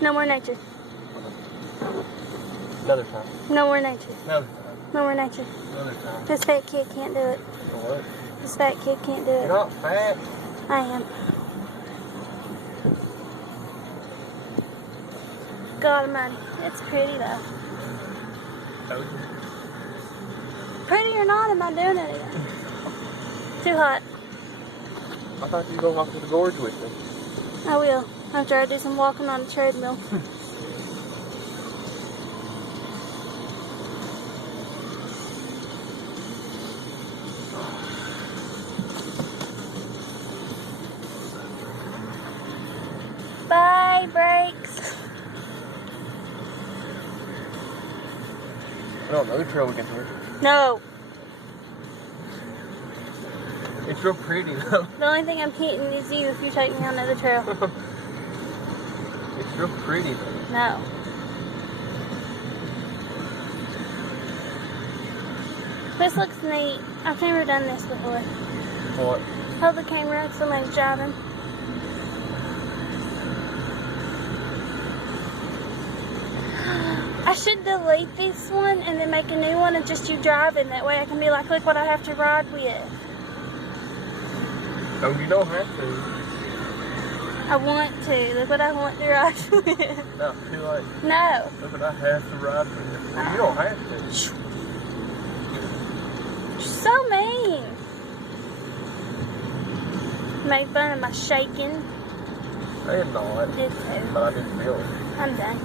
No more nature. Another time. No more nature. Another time. No more nature. Another time. This fat kid can't do it. What? This fat kid can't do You're it. not fat. I am. God almighty. It's pretty though. Pretty or not, am I doing it again? Too hot. I thought you were going to walk to the gorge with me. I will. After I do some walking on the treadmill. Bye, brakes. I don't know the trail we can take. No. It's real pretty though. The only thing I'm hitting is you if you take me on another trail. It's real pretty though. No. This looks neat. I've never done this before. What? Hold the camera up, somebody's driving. I should delete this one and then make a new one of just you driving. That way I can be like, look what I have to ride with. Oh, you don't have to. I want to. Look what I want to ride with. No, too late. No. Look what I have to ride with. You don't have to. You're so mean. Made fun of my shaking. I am not. Did too. But I didn't feel it. I'm done.